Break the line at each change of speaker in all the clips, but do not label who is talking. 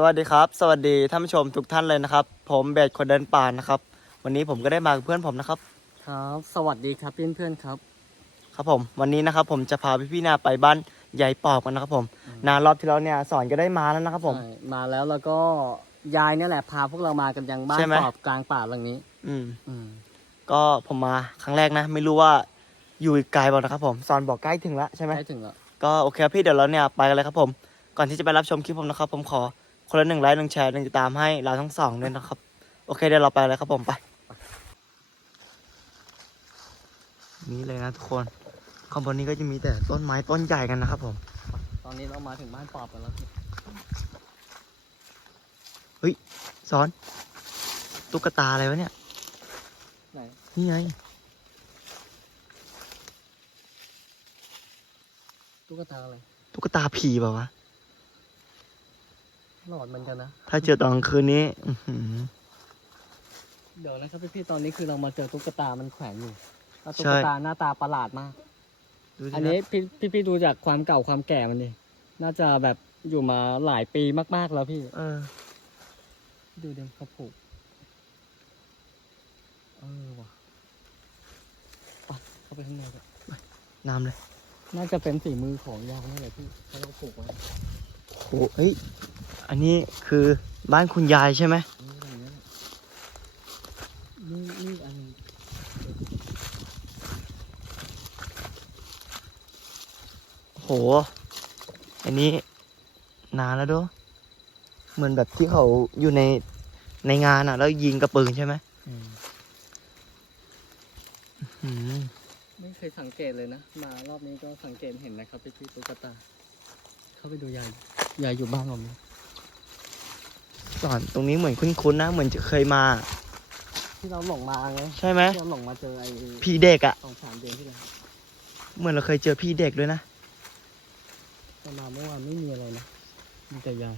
สวัสดีครับ สวัสดีท่านผู้ชมทุกท่านเลยนะครับ ผมเบสคนเดินป่านะครับ วันนี้ผมก็ได้มากับเพื่อนผมนะครับ
ครับ สวัสดีครับเพื่อนเพื่อนๆครับ
ครับผม วันนี้นะครับผมจะพาพี่พี่ๆนาไปบ้านยายปอบกันนะครับผมนารอบที่แล้วเนี่ยสอนก็ได้มาแล้วนะครับผม
ใช่มาแล้วแล้วก็ยายเนี่ยแหละพาพวกเรามากันยังบ้าน
ใช่ไหม
ปอบกลางป่าหลังนี้
อืม
อืม
ก็ผมมาครั้งแรกนะ ไม่รู้ว่าอยู่อีกไกลเปล่านะครับผมสอนบอกใกล้ถึงแล้วใช่ไหม
ใกล้ถึงแล้ว
ก็โอเคครับพี่เดี๋ยวเราเนี่ยไปกันเลยครับผม ก่อนที่จะไปรับชมคลิปผมนะครับ ผมขอ คนละหนึ่งไลค์หนึ่งแชร์หนึ่งติดตามให้เราทั้งสองด้วยนะครับ โอเคเดี๋ยวเราไปเลยครับผมไป นี่เลยนะทุกคนข้างบนนี้ก็จะมีแต่ต้นไม้ต้นใหญ่กันนะครับผม
ตอนนี้เรามาถึงบ้านปอบกันแล้วพี่
สอน ตุ๊กตาอะไรวะเนี่ย
ไหน
นี่ไง
ตุ๊กตาอะไร
ตุ๊กตาผีเปล่าวะ
หลอดเหมือนกันนะ
ถ้าเจอตอนกลางคืนนี้ อื้อหือ
เดี๋ยวนะครับพี่ๆตอนนี้คือเรามาเจอตุ๊กตา มันแขวนอยู่แล้วตุ๊
ใช่
กตาหน้าตาประหลาดมาก
ดูสิ
อันนี้พี่พี่พี่ดูจากความเก่าความแก่มันดิน่าจะแบบอยู่มาหลายปีมากๆแล้วพี่
เออ
ดูเดิมเขาผูกเออว่ะไปเข้าไปข้างในกัน
น้ำเลย
น่าจะเป็นฝีมือของยาวนี่แหละพี่ถ้าเราผูกไว้
โอ้เฮ้ย อันนี้คือบ้านคุณยายใช่ไหม
นี่นี่อัน
โห อันนี้นานแล้วด้วยเหมือนแบบที่เขาอยู่ในในงานอะ แล้วยิงกระปืนใช่ไหม
อืม
อืม
ไม่เคยสังเกตเลยนะ มารอบนี้ก็สังเกตเห็นนะครับพี่พี่ตุ๊กตา เข้าไปดูยายยายอยู่บ้านเราไหม
สอนตรงนี้เหมือนคุ้นๆนะ เหมือนจะเคยมา
ที่เราหลงมาไง
ใช่ไหม
ที่เราหลงมาเจอไอ้
พี่เด็กอะ
สองสามเดือนที่แล้ว
เหมือนเราเคยเจอพี่เด็กด้วยนะ
แต่มาเมื่อวานไม่มีอะไรนะมีแต่ยาย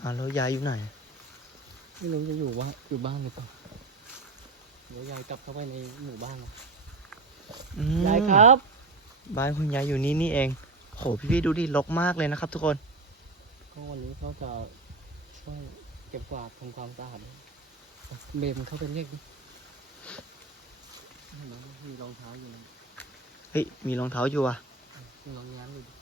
อ่าแล้วยายอยู่ไหน
ไม่รู้จะอยู่ว่าอยู่บ้านหรือเปล่าเดี๋ยวยายกลับเข้าไปในหมู่บ้านแล้ว
อืม
ยายครับ
บ้านคุณยายอยู่นี่นี่เองโหพี่ๆดูดิรกมากเลยนะครับ ทุกคน
ก็วันนี้เขาจะช่วย เก็บกวาดทำความสะอาดเบมเข้าไปเรียกดิเห็นไหมมีรองเท้าอยู่นะ
เฮ้ย มีรองเท้าอยู่อะ
มีรองย้ำอยู่ดิ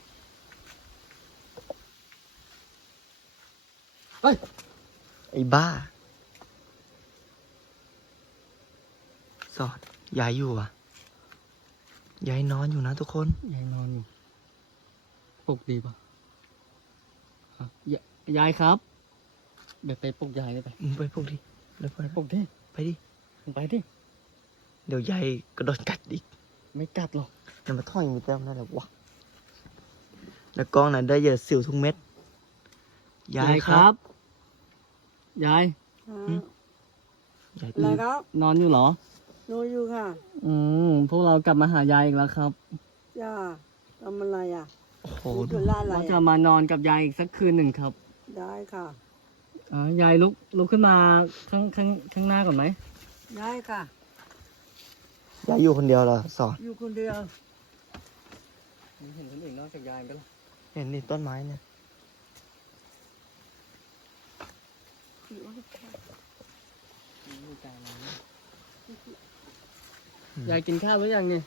ไอ้บ้า สอด ยายอยู่อะ ยายนอนอยู่นะทุกคน
ยายนอนอยู่ปลุกดีปะฮะยายยายครับ เดี๋ยวไปปลุกยายได้ไป
มึงไปพวกดิเดี๋ยวไป
ปลุกดิ
ไปดิ
มึงไปดิ
เดี๋ยวยายกระโดดกัดอีก
ไม่กัดหรอก
เดี๋ยวมาท่อยมีแต้มนั่นแหละวะแล้วกล้องนั้นได้เยอะสิวทุกเม็ดยายครับ
ยาย
อืมยาย
อะไรครับ
นอนอยู่เหรอ
หนูอยู่ค่ะ
อืมพวกเรากลับมาหายายอีกแล้วครับ
ย่าทำอะไรอะ
โอ้โห
มี
ดู
ธุระอะไร
เราจะ
อะ
มานอนกับยายอีกสักคืนหนึ่งครับ
ได้ค่ะ
อ๋อยายลุกลุกขึ้นมาข้างข้างข้างหน้าก่อนไหม
ได้ค่ะ
ยายอยู่คนเดียวเหรอสอน
อยู่คนเดียว
มีเห็นคนอื่นนอกจากยายกันหรอ
เห็นนี่ต้นไม้เนี่ย
มีการอะไรนะยายกินข้าวหรือยังเนี่ย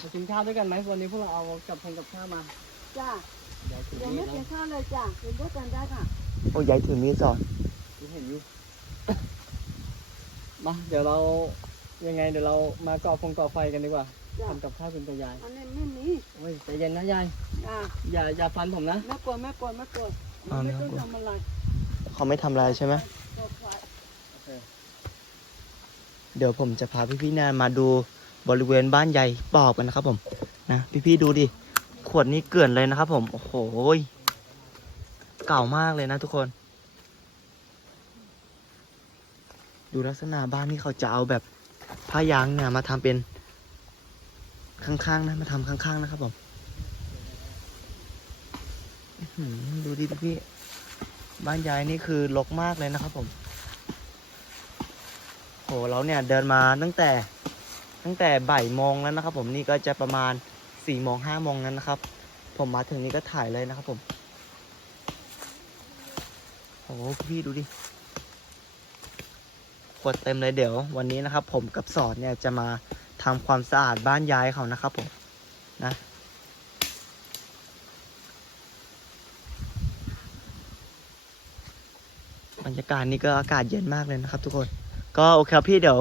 มากินข้าวด้วยกันไหมวันนี้พวกเราเอากับพงกับข้าวมา
จ้ายา
ยถือ
ยัง
มี
ไม่
ด
กิ
แล้
น
ว
ข้าวเลยจ้ากินด้วยกันได้ค่ะ
โอ้ยายถือมีดสอน
เห็นอยู่มาเดี๋ยวเรายังไงเดี๋ยวเรามาก่อพงก่อไฟกันดีกว่า
จ้า
ทำกับข้าวเป็นตัวยาย
อันนี้ไม่มี
โอ้ยใจเย็นนะยาย
จ้า
อย่าอย่าฟันผมนะ
ไม่กลัวไม่กลัวไม่กลัวไม่ต้องทำอะไร
เขาไม่ทำอะไรใช่ไหม
กลัวไฟ
โอเค
เดี๋ยวผมจะพาพี่ๆนามาดูบริเวณบ้านยายปอบกันนะครับผมนะพี่ๆดูดิขวดนี้เกลื่อนเลยนะครับผม โอ้โหย เก่ามากเลยนะทุกคน ดูลักษณะบ้านนี่เขาจะเอาแบบผ้ายางเนี่ยมาทำเป็นข้างๆนะมาทำข้างๆนะครับผมดูดิพี่บ้านยายนี่คือรกมากเลยนะครับผมโหเราเนี่ยเดินมาตั้งแต่ตั้งแต่บ่ายโมงแล้วนะครับ ผมนี่ก็จะประมาณสี่โมงห้าโมงนั้นนะครับ ผมมาถึงนี่ก็ถ่ายเลยนะครับผม โอ้พี่ดูดิขวดเต็มเลยเดี๋ยว วันนี้นะครับ ผมกับสอนเนี่ยจะมาทำความสะอาดบ้านยายเขานะครับผมนะบรรยากาศนี่ก็อากาศเย็นมากเลยนะครับ ทุกคน ก็โอเคครับพี่เดี๋ยว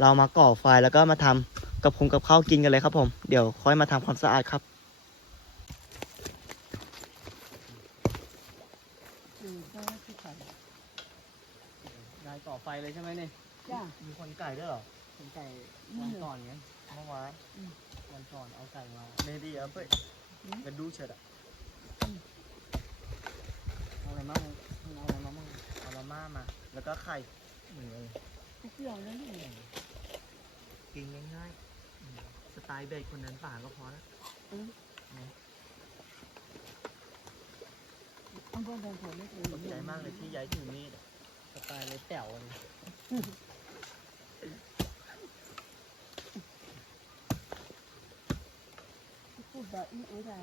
เรามาก่อไฟแล้วก็มาทำกับคงกับข้าวกินกันเลยครับผม เดี๋ยวค่อยมาทำความสะอาดครับ
อืมก็ที่ไข่
ยายก่อไฟเลยใช่ไหมเนี่ย
จ้า
มีคนไก่ด้วยเหรอ
ผมไก่วันก่อนไง
เมื่อวาน
วันก่อนเอาไก่มา
เนดีอะเพื่อนกันดูเฉยอะ
เอาอะไรบ้างเอาอะไรมาบ้าง
เอามาม่ามา แล้วก็ไข่
เหมือนเลย
ทุกอย่างนั่นเอง
กินง่ายๆอืมสไตล์เบรกคนนั้นป่าก็พอแล้ว
อันก็เดินผ่านไม่เคย
ขอบใจมากเลยที่ย้ายถือมีดอะ
สไตล์เลยแจ๋วเลย
พูดแบบนี้เอ้ยได้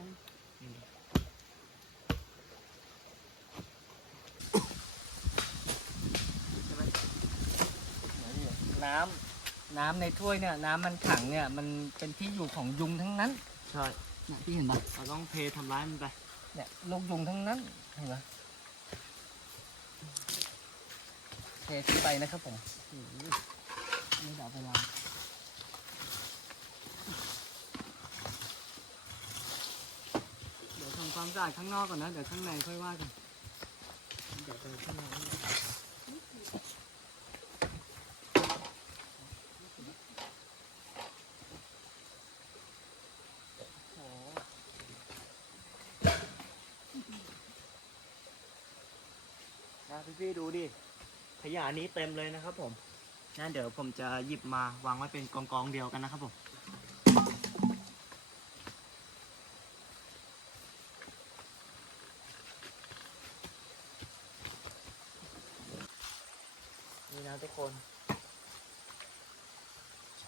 น้ำน้ำในถ้วยเนี่ย น้ำมันขังเนี่ย มันเป็นที่อยู่ของยุงทั้งนั้น
ใช่
เนี่ยพี่เห็นปะ
เราต้องเททำร้ายมันไป
เนี่ยลูกยุงทั้งนั้น เห็นปะเททิ้งไปนะครับผมไม่ได้เวลาเดี๋ยวทำความสะอาดข้างนอกก่อนนะ เดี๋ยวข้างในค่อยว่ากันเดี๋ยวไปข้างในโอ้โห
นะ พี่ดูดิขยะนี้เต็มเลยนะครับผมงั้นเดี๋ยวผมจะหยิบมาวางไว้เป็นกองๆเดียวกันนะครับผมนี่นะทุกคน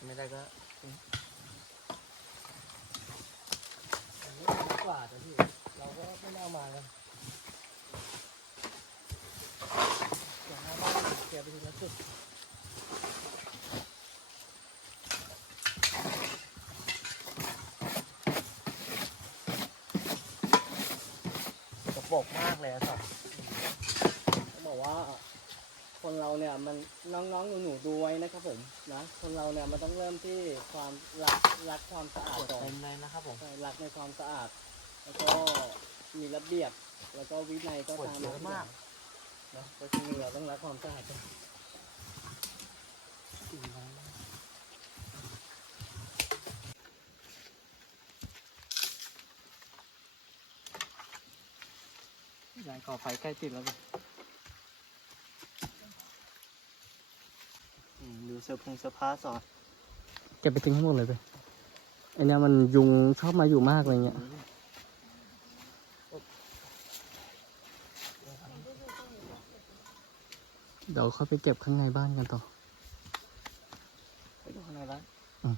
ไม่ได้ก็
อันนี้ดีกว่าแต่พี่ เราก็ไม่ได้เอามากันอย่างนั้นก็เคลียร์ไปทีละจุด
กระ ปรกมากเลยอะสัตว์
ต้องบอกว่า คนเราเนี่ยมันน้องๆหนูๆดูไว้นะครับผมนะคนเราเนี่ยมันต้องเริ่มที่ความรักรักความสะอาด
ขวด
ก่อน
เต็มเลยนะครับผม
ใช่รักในความสะอาด แล้วก็มีระเบียบแล้วก็วินัยก็
ขวด
ตาม
เยอะมาก
นะเพราะฉะนั้นเราต้องรักความสะอาดก่อน ยายก่อไฟใกล้ติดแล้วสิ
อืมดูเสื้อผงเสื้อผ้าสอด
เก็บไปทิ้งให้หมดเลยไปไอเนี้ยมันยุงชอบมาอยู่มากอะไรเงี้ยเดี๋ยวเขาไปเก็บข้างในบ้านกันต่อ
ไปดูข้างในบ้าน
อืม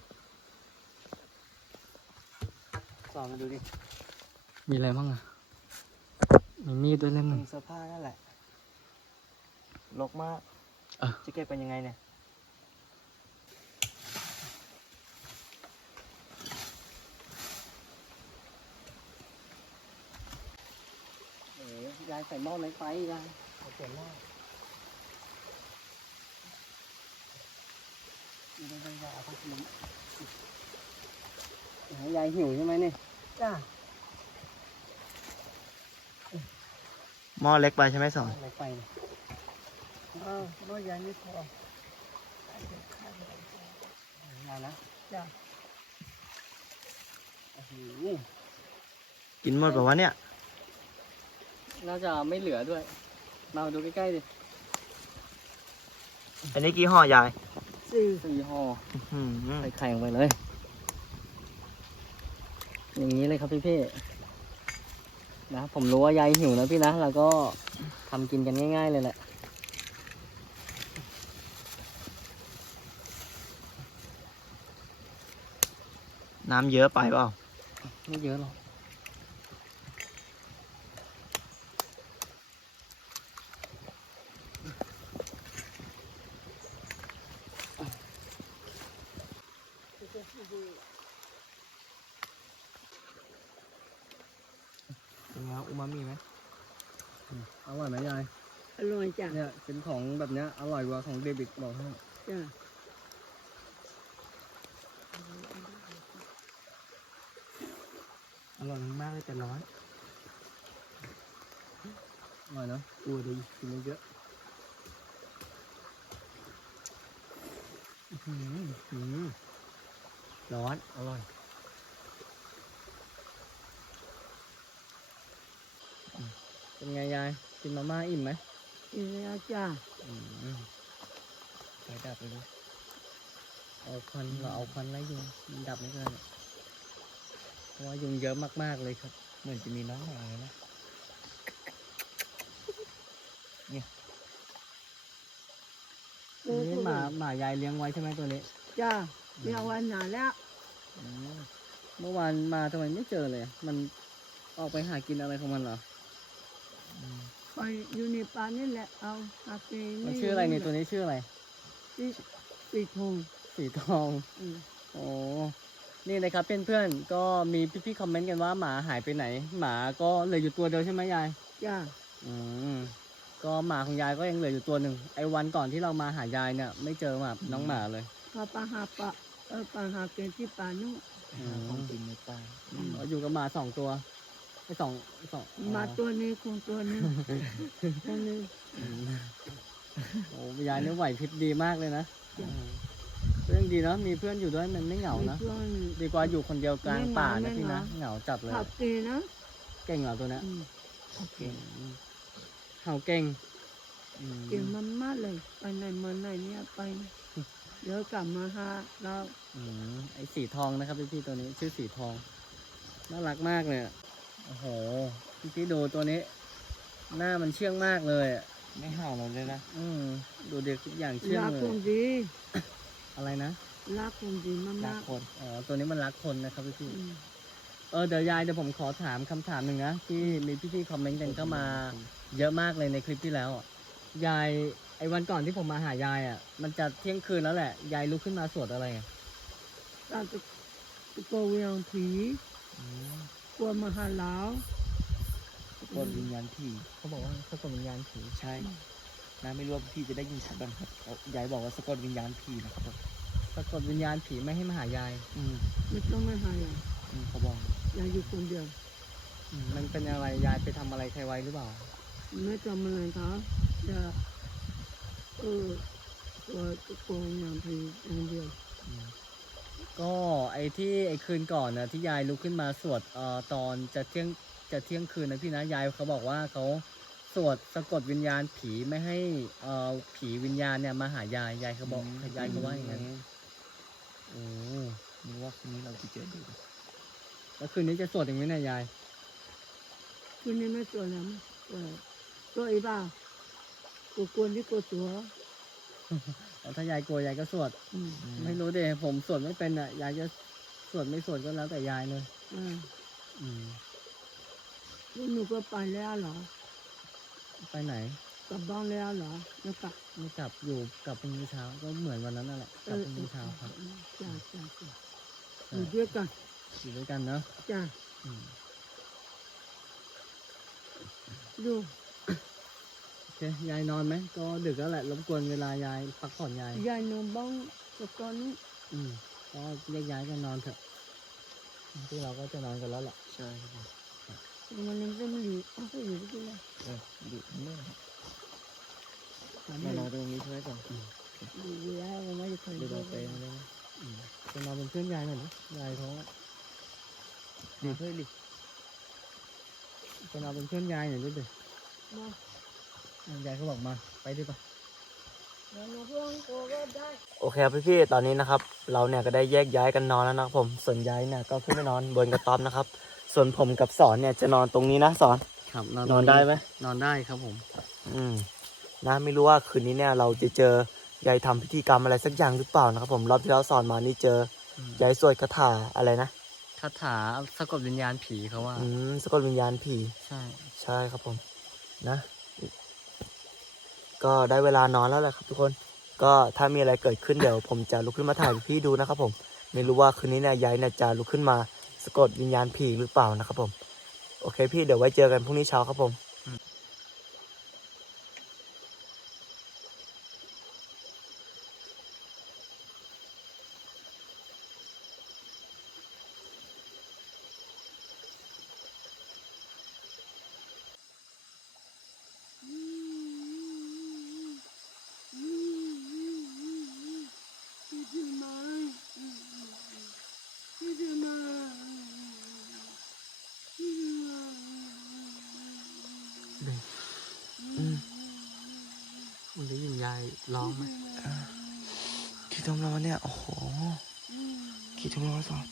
สอนมาดูดิ
มีอะไรบ้างอะ มีมีดด้วยเล่มห
ผ
นึ่ง
งเสื้อผ้านั่นแหละรกมาก
อะ
จะเก็บเป็นยังไงเนี่ย
เอ๋ยายใส่หม้อไม้ไฟยายเอาเปลี่ยนหม้อไม่ได้ยายเอาพักนี้ยายหิวใช่ไหมเนี่ย
จ้า
หม้อเล็กไปใช่ไหมสอน
ไม้ไฟเนี่ย
เออน้อยใหญ่ไม่พอยา
ยนะ
จ้า
โอ้โห
กินหมดแบบว่าวะเนี่ย
น่าจะไม่เหลือด้วย มาดูใกล้ๆดิ
อันนี้กี่ห่อยาย
สี่
สี่ห่อ
อืม
ใส่ไข่ลงไปเลย อย่างนี้เลยครับพี่พี่ๆ นะ ผมรู้ว่ายายหิวนะพี่นะ เราก็ทำกินกันง่าย ๆ เลยแหละ
น้ำเยอะไปเปล่า
ไม่เยอะหรอก
เป็นไงครับอูมามิไหม
อร่อยไหมยาย
อร่อยจ้ะ
เนี่ยเป็นของแบบเนี้ยอร่อยกว่าของเด บิกบอกให้
จ้ะ
อร่อยมากเลยแต่ร้อน
อร่อยเนอะ
กลัวดี
กินเยอะ
อื้อหือหือร้อน
ๆอร่อยเป็นไงยาย กินมาม่าอิ่มไหม
กินแล้วจ้ะ
อืม
ไฟดับไปเลย
เอาควันเราเอาควันไล่ยุงมันดับไม่ได้เนี่ยเพราะว่ายุงเยอะมากๆเลยครับ
เหมือนจะมีน้องหมาเลยนะ
นี่หมาหมายายเลี้ยงไว้ใช่ไหมตัวนี้
จ้ะเรียกวันหนาแล้ว
เมื่อวานมาทำไมไม่เจอเลย มันออกไปหากินอะไรของมันเหรอ
ไปอยู่ในป่านี่แหละเอาอาเก
มันชื่ออะไรเนี่ยตัวนี้ชื่ออะไร
ที่สีทอง
สีทอง
อืม
โอ้นี่นะครับเพื่อนๆก็มีพี่ๆคอมเมนต์กันว่าหมาหายไปไหน หมาก็เหลืออยู่ตัวเดียวใช่ไหมยาย
จ้ะ
อืมก็หมาของยายก็ยังเหลืออยู่ตัวหนึ่งไอ้วันก่อนที่เรามาหายายเนี่ย ไม่เจอหมาน้องหมาเลย
พาปลาหาปลาเออปลาหาเกที่ป่านู่น
หาของกินในป่า
เราอยู่กับหมาสองตัวไอ้สองสอง
มาตัวนี้คงตัวนี้ตัวนี้
อืม โอ้ยายเนี่ยไหวพริบดีมากเลยนะ
จ้ะ
เรื่องดีเนาะมีเพื่อนอยู่ด้วยมันไม่เหงานะ
มีตัวหนึ่ง
ดีกว่าอยู่คนเดียวกลางป่า
ไม่
นะ
เหงา
พี่นะ
ไม่เหงา
เหงาจัดเลย
ขับเกนะ
เก่งเหรอตัวเนี้ย
อืม
โอเค
อืมเห่าเก่งอืม
เก่งมากๆเลยไปไหนมาไหนเนี่ยไปเดี๋ยวกลับมาหาเรา
อืมไอ้สีทองนะครับพี่ๆตัวนี้ชื่อสีทองน่ารักมากเลยอะโอ้โหพี่ๆดูตัวนี้ หน้ามันเชื่องมากเลยอะ
ไม่เห่าเราเลยนะ
อืมดูเด็กทุกอย่างเชื่อง
รัก
เล
ค
ย
งดี
อะไรนะ
รักคงดีมา
รัก
ก
คน
อ๋อตัวนี้มันรักคนนะครับพี่
ๆอืม
ๆเออเดี๋ยวยายเดี๋ยวผมขอถามคำถามหนึ่งนะที่มีพี่ๆคอมเมนต์กันเข้ามา เยอะมากเลยในคลิปที่แล้วอะยายไอ้วันก่อนที่ผมมาหายายอะ มันจะเที่ยงคืนแล้วแหละยายลุกขึ้นมาสวดอะไรอะ
ตาตะตะโกเวียงผี
อืม
กลัวมหาลาว
สะกดวิญญาณผี
เขาบอกว่าสะกดวิญญาณผี
ใช่นะไม่รู้ว่าพี่จะได้ยินชัดบ้างครับเอายายบอกว่าสะกดวิญญาณผีนะครับผม
สะกดวิญญาณผีไม่ให้มาหายาย
อืม
ไม่ต้องมาหาอย่า
อืมเขาบอก
อย่าอยู่คนเดียว
อืมมันเป็นอะไรยายไปทำอะไรใครไว้หรือเปล่า
ไม่ทำอะไรเขาจะเออตัวตะโกเวียงผีอย่างเดียว
ก็ไอ้ที่ไอ้คืนก่อนนะที่ยายลุกขึ้นมาสวดเอ่อตอนจะเที่ยง จะเที่ยงคืนนะพี่นะยายเขาบอกว่าเขาสวดสะกดวิญญาณผีไม่ให้เอ่อผีวิญญาณเนี่ยมาหายายยายเขาบอกยายเขาว่าอย่างนั้นโอ้
นึกว่าคืนนี้เราจะเจอดู
แล้วคืนนี้จะสวดอย่างนี้เนี่ยยาย
คืนนี้ไม่ตัวแล้วมั้ยเออตัวอีบ้ากูกลัวนี่กูตัว
เอาถ้ายายกลัวยายก็สวด
อืม
ไม่รู้เดผมสวดไม่เป็นอะยายจะสวดไม่สวดก็แล้วแต่ยายเลย
อ่า
อืม
แล้วหนูก็ไปแล้วเหรอ
ไปไหน
กลับบ้านแล้วเหรอแล้วกลับ
ไม่กลับอยู่กลับพรุ่งนี้เช้าก็เหมือนวันนั้นนั่นแหละกลับพรุ่งนี้เช้าครับ
เออจ้าจ้าจ้าอยู่ด้วยกัน
อยู่ด้วยกันเนาะ
จ้า
อืม
ดู
โอเคยายนอนไหมก็ดึกแล้วแหละรบกวนเวลายายพักผ่อนยาย
ยายนอนบ้างตะกอนนี้
อืมก็แยกย้ายกันนอนเถอะพวกเราก็จะนอนกันแล้วแหละ
ใช่ครับผ ม
มันยังจะไม่อยู่อ้าวก็อยู่ที่ไหน
เออดูเมื่อ
ถาม
มานอน
เลย
ตรงนี้ใช่ไหมก่อน
ดูแลว่าไม่ได้เคย
ดู
ดู
เราไปนะ
อืมจะนอนเป็นเพื่อนยายหน่อยนะยายเขา
ดีเพื่อดิ
จะนอนเป็นเพื่อนยายหน่อยด้วยเดี๋ยว
มาา
ยายเขาบอกมาไปดิปะ
เดี๋ยวหนูเพื่อนกูก็ได้
โอเคครับพี่ๆตอนนี้นะครับ เราเนี่ยก็ได้แยกย้ายกันนอนแล้วนะครับผมส่วนยายเนี่ยก็ขึ้นไปนอนบนกระต๊อบนะครับ ส่วนผมกับสอนเนี่ยจะนอนตรงนี้นะสอน
ครับ
นอนได้ไหม
นอนได้ครับผม
อืมนะไม่รู้ว่าคืนนี้เนี่ย เราจะเจอยายทำพิธีกรรมอะไรสักอย่างหรือเปล่านะครับ ผมรอบที่แล้วสอนมานี่เจอ
อืม
ยายสวดคาถาอะไรนะ
คาถาสะกดวิญญาณผีเขาว่า
อืมสะกดวิญญาณผี
ใช่
ใช่ครับผมนะ ก็ได้เวลานอนแล้วแหละครับ ทุกคน ก็ถ้ามีอะไรเกิดขึ้นเดี๋ยว ผมจะลุกขึ้นมาถ่ายให้พี่ดูนะครับ ผม ไม่รู้ว่าคืนนี้เนี่ยยายเนี่ยจะลุกขึ้นมา สะกดวิญญาณผีหรือเปล่านะครับผม โอเคพี่เดี๋ยวไว้เจอกันพรุ่งนี้เช้าครับผมา
ยร้องไหม
กี่ทุ่มแล้ววะเนี่ยโอ้โหกี่ทุ่มแล้ววะสอน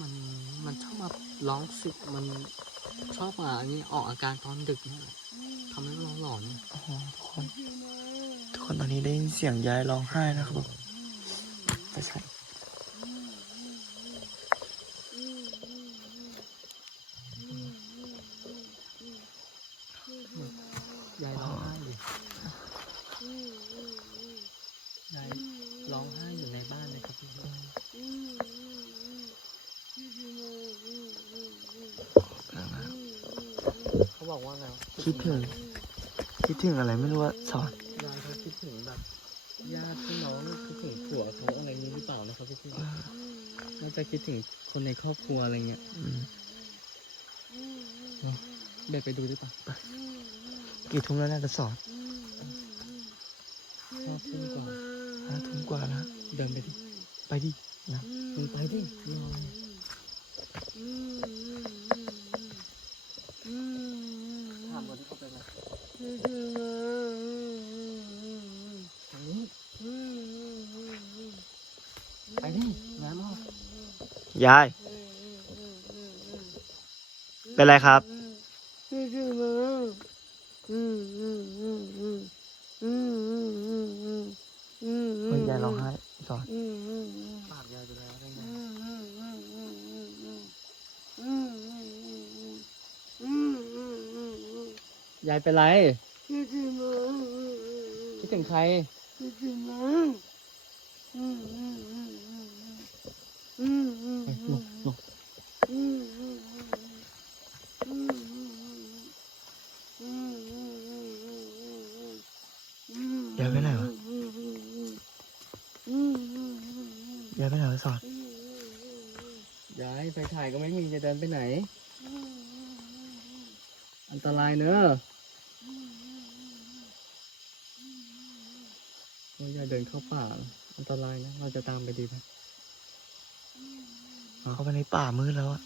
มันมันชอบมาร้องสิมันชอบมาอันนี้ออกอาการตอนดึกเนี่ยทำให้ร้องหลอน
โอ้โหทุกคน ทุกคนตอนนี้ได้ยินเสียงยายร้องไห้นะครับผมไปใช่
ยายร้องไห้อยู่ยายร้องไห้อยู่ในบ้านเลยครับพี่เขา บอกว่าไงวะ
คิดถึง คิดถึงอะไรไม่รู้ว่าสอน
ยายเขาคิดถึงแบบญาติพี่น้องคิดถึงผัวเขาอะไรนี้หรือเปล่านะครับพี่พี่น่าจะคิดถึงคนในครอบครัวอะไรเงี้ย
อืม
เด็กไปดูดิป่ะ
กี่ทุ่มแล้วน่าจะสอน
ชอบขึ้นกว่า
ห้าทุ่มกว่าแล้ว
เดินไปดิ
ไปดินะ
มึงไปดิรออะไรถามคนที่เขาไปไหมทางนี้ไปดิน้ำออก
ยาย เป็นไรครับเฮ้ยยายร้องไห้สอน
ปากยายไปแล้วได้ไงยายเป็นไรคิดถึงใครเอ้ยหลบหลบ
ยายไปไหนวะยายไปไหนวะสอน
ยายไฟฉายก็ไม่มีจะเดินไปไหน อันตรายเนอะเราอย่าเดินเข้าป่า อันตรายนะ เราจะตามไปดีไหม
เข้าไปในป่ามืดแล้วอะ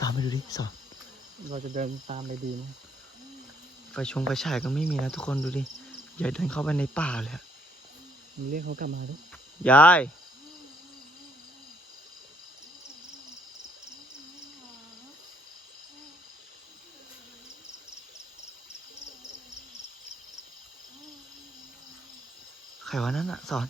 ตามไปดูดิสอน
เราจะเดินตามไปดีไหม
ไฟชงไฟฉายก็ไม่มีนะทุกคนดูดิยายเดินเข้าไปในป่าเลยอะ
มึงเรียกเขากลับมาดิ
ยาย ใครวะนั่นอะสอน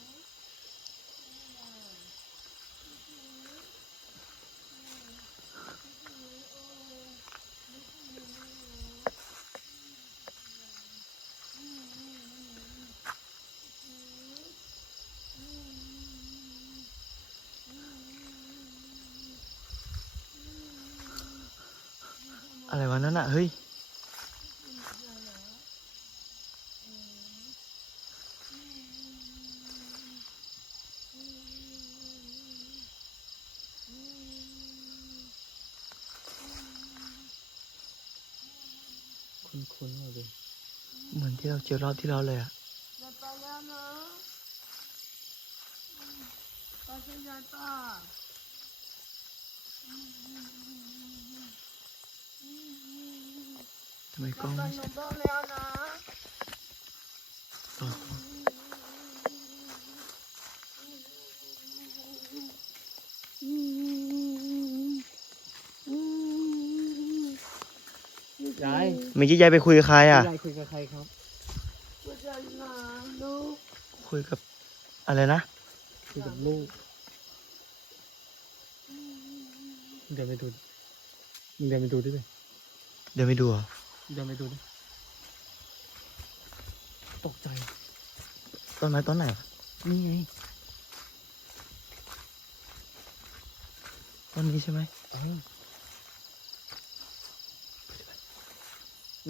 อะไรวะนั่นอะเฮ้ย
คุ้นๆเลยดิ
เหมือนที่เราเจอรอบที่แล้วเลยอะ
อย่าไปแล้วนะไปจะยายป้า
ทำ ไมกล้อง
ไป
ไม่
หนู
ชัด
บอกแล้วนะ
สอน
ยาย
เมื่อกี้ยายไปคุยกับใครอะ
ยายคุยกับใครครับ
ก็จะหาลูก
คุยกับอะไรนะ
คุยกับลูกมึงเดินไปดูดิมึงเดินไปดูดิเลย
เดี๋ยวไปดูเหรอ
เดินไปดูดิตกใจ
ต้นไม้ต้นไหนวะ
นี่ไง
ต้นนี้ใช่ไหม
เออ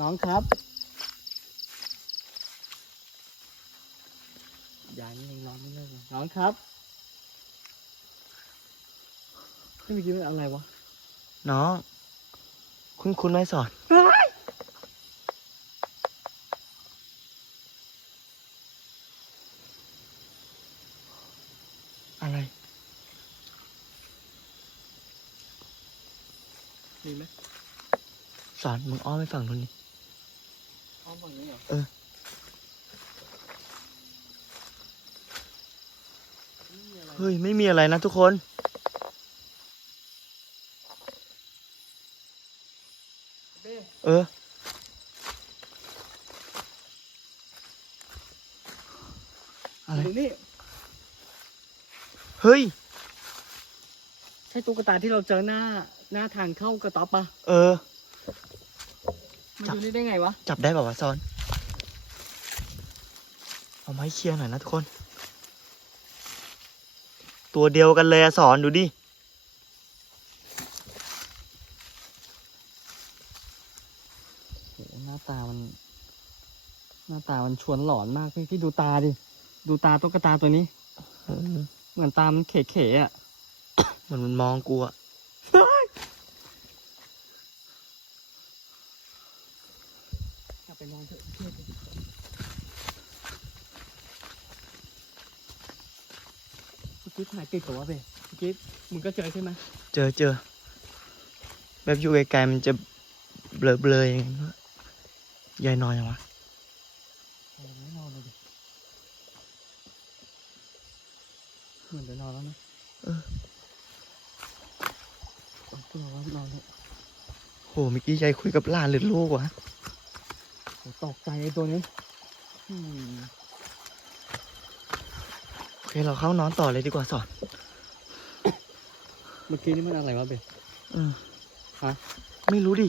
น้องครับ ยายนี่ยังนอนไม่เลิกเลยน้องครับนี่เมื่อกี้เป็นอะไรวะ
น้อง คุณคุณไม่สอน อะไร
มีไหม
สอน มึงอ้อมไปฝั่งนู้นนี่
อ้อมฝั่งนี้เหรอ
เออ
ไม่มีอะไร
เฮ้ย ไม่มีอะไรนะทุกคน
เบ้
เออ อะไร
ดูนี่
เฮ้ย
ใช่ตุ๊กตาที่เราเจอหน้าหน้าทางเข้ากระต๊อบปะ
เออ
มัน
จับ
อยู่นี่ได้ไงวะ
จับได้แบบว่าวะซอน เอาไม้เคลียร์หน่อยนะทุกคน ตัวเดียวกันเลยอะสอนดูดิ
โหหน้าตามัน หน้าตามันชวนหลอนมากพี่พี่ดูตาดิ ดูตาตุ๊กตาตัวนี้
เออ
เหมือนตามันเขๆอะ
เหมือนมันมองกูอะ
กลับไป นอนเถอะเชื่อดิเมื่อกี้ถ่ายติดกับว่าเบเมื่อกี้มึงก็เจอใช่ไหม
เจอเจอ แบบอยู่ไกลๆมันจะเบลอๆยังไงไม่รู้ยายนอนยังวะ
โอ้ไม่นอนเลยดิเหมือนจะนอนแล้วนะ
เออ
ตัวว่านอนเถอะ
โหเมื่อกี้ยายคุยกับหลานหรือลูกวะ
ตกใจไอ้ตัวนี้อืม
โอเคเราเข้านอนต่อเลยดีกว่าสอน
เมื่อกี้นี่มันอะไรวะเบ
อืม
ฮะ
ไม่รู้ดิ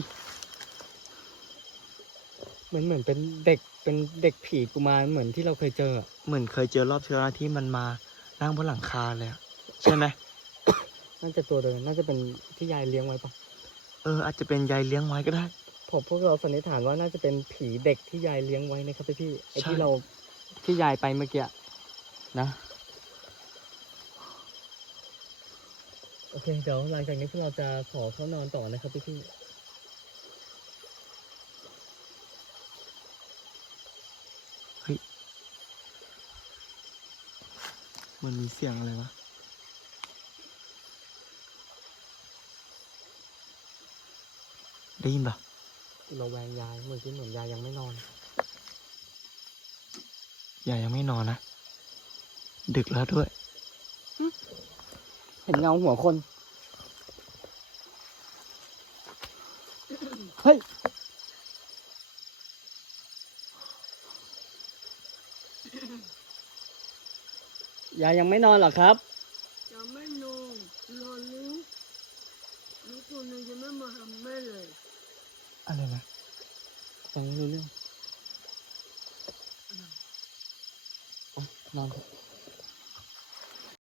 เหมือนเหมือนเป็นเด็กเป็นเด็กผีกุมารเหมือนที่เราเคยเจออะ
เหมือนเคยเจอรอบเชื้อราที่มันมานั่งบนหลังคาเลยอะใช่ไหม
น่าจะตัวเดิมน่าจะเป็นที่ยายเลี้ยงไว้ปะ
เอออาจจะเป็นยายเลี้ยงไว้ก็ได้
ผมพวกเราสันนิษฐานว่าน่าจะเป็นผีเด็กที่ยายเลี้ยงไว้นะครับพี่ไอ้
ใช่
ที่เราที่ยายไปเมื่อกี้อะนะโอเคเดี๋ยวหลังจากนี้พวกเราจะขอเข้านอนต่อนะครับพี่พี่
มันมีเสียงอะไรวะได้ยินปะ
เราแวงยายเมื่อกี้เหมือนยายยังไม่นอน
ยายยังไม่นอนนะ ดึกแล้วด้วย
เห็นเงาหัวคน เฮ้ย ยายยังไม่นอนเหรอครับ
จะไม่นอนรอลูกลูกคนนึงจะไม่มาหาแม่เลย
อะไรนะ
ฟังไม่รู้ เรื่องอ๋อนอนเถอะ